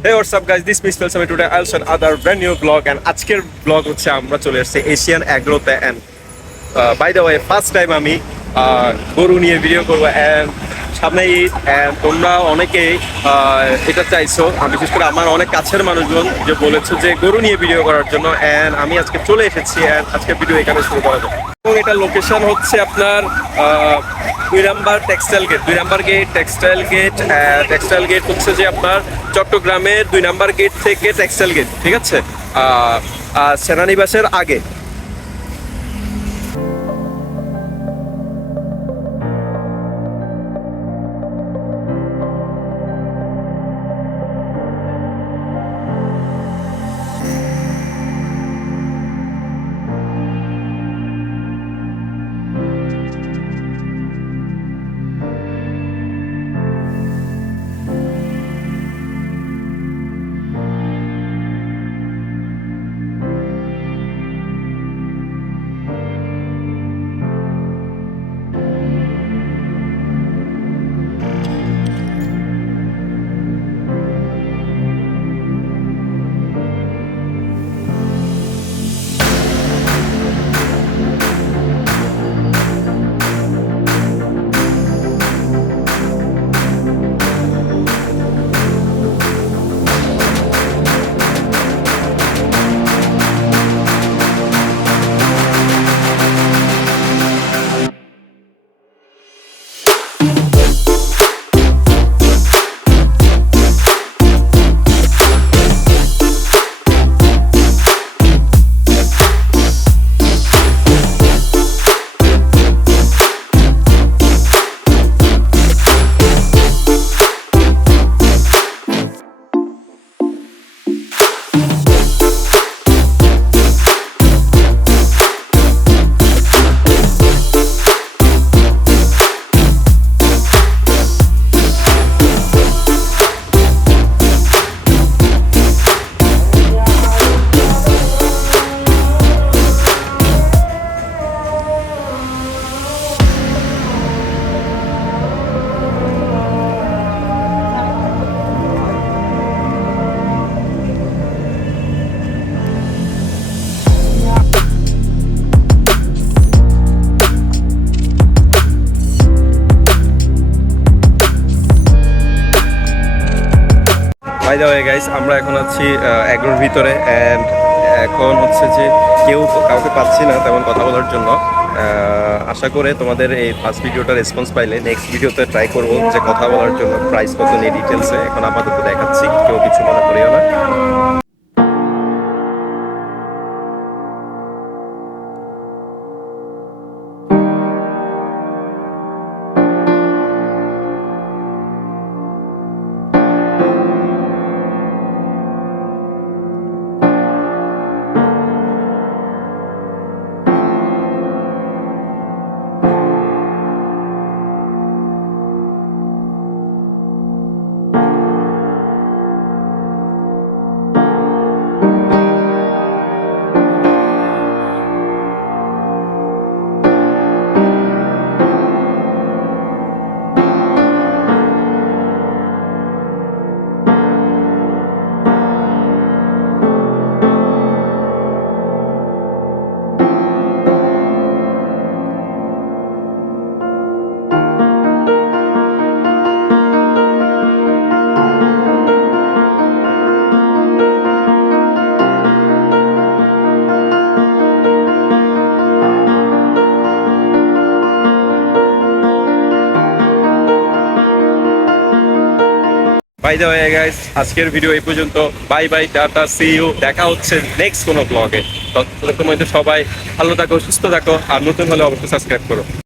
Hey, what's up guys? This is Miss Felsom today I'll share another brand new আজকের vlog হচ্ছে আমরা চলে এসেছি এশিয়ান অ্যাগ্রোতে uh, by the way first time আমি uh, গরু নিয়ে ভিডিও করব and সামনে ঈদ and তোমরা অনেকেই uh, এটা চাইছো। আর বিশেষ করে আমার অনেক কাছের মানুষজন যে বলেছ যে গরু নিয়ে ভিডিও করার জন্য and আমি আজকে চলে এসেছি and আজকে ভিডিও এখানে শুরু করা যাবে এবং এটা লোকেশন হচ্ছে আপনার দুই নাম্বার টেক্সটাইল গেট দুই number gate textile gate textile gate হচ্ছে যে আপনার চট্টগ্রামের দুই নাম্বার গেট থেকে টেক্সটাইল গেট ঠিক আছে? সেনানিবাসের আগে। বাই হয়ে গাইস আমরা এখন আছি এগ্রোর ভিতরে অ্যান্ড এখন হচ্ছে যে কেউ কাউকে পাচ্ছি না তেমন কথা বলার জন্য। আশা করে তোমাদের এই ফার্স্ট ভিডিওটা রেসপন্স পাইলে নেক্সট ভিডিওতে ট্রাই করব যে কথা বলার জন্য প্রাইস কত নিয়ে ডিটেলসে এখন আমাদের তো দেখাচ্ছি, কেউ কিছু মনে করিও না। বাই দ্য ওয়ে আজকের ভিডিও এই পর্যন্ত। Bye bye tata see you দেখা হচ্ছে নেক্সট কোনো ব্লগে ততক্ষণ মধ্যে সবাই ভালো থাকো, সুস্থ থাকো, আর নতুন হলে অবশ্যই সাবস্ক্রাইব করো।